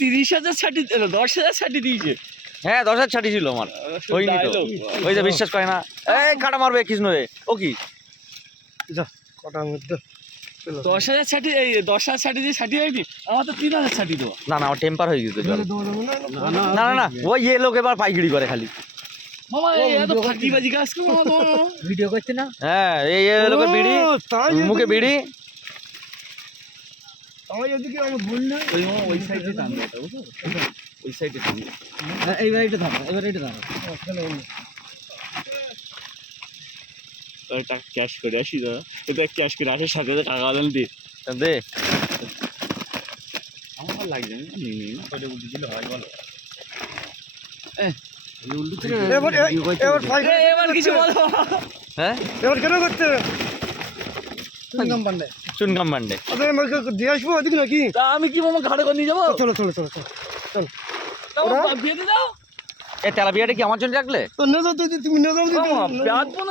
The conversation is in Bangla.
30,000 ছাটি 10,000 ছাটি দিয়েছে। হ্যাঁ 10,000 ছাটি ছিল আমার, হয়নি তো। ওই যে বিশ্বাস করে না, এই কাটা মারবে কৃষ্ণ রে, ও কি যা কটার মধ্যে 10,000 ছাটি, এই 10,000 ছাটি দিয়ে ছাটি হয়নি, আমার তো 3,000 ছাটি দেওয়া। না না আমার টেম্পার হয়ে গেছে জল। না না না না ওই এ লোক এবার পাইকিরি করে খালি। মামা এই এত ফাঁকিবাজি কাজ করো মামা তোমার। ভিডিও করছে না হ্যাঁ এই লোকে বিড়ি মুখে বিড়ি। তাই এদিকে আমি ভুল না ওই মামা ওই সাইডে টানবে এটা, বুঝছো? ওই সাইডে টানবে। এইবার এটা থামো, এবার এটা থামো। টাকা ক্যাশ করে আসি দাদা, এটা ক্যাশ করে আসার সাথে সাথে টাকা আদান দিয়ে দে আমার লাগছে না, নিয়ে না ওটা উল্টে দিলে হয় বলো। এবার ফাইট এবার কিছু বলো। হ্যাঁ এবার কেন করতে চুনকাম পান্ডে চুনকাম মান্ডে। আমাকে দিয়ে আসবো ওদিকে নাকি? তা আমি কি মামা ঘাড়ে করে নিয়ে যাবো? চলো চলো চলো চলো চলো বেঁধে দাও। এ তেলাপিয়াটা কি আমার জন্য রাখলে? তো না যাও, তুমি না যাও, মামা, বাঁধবো না।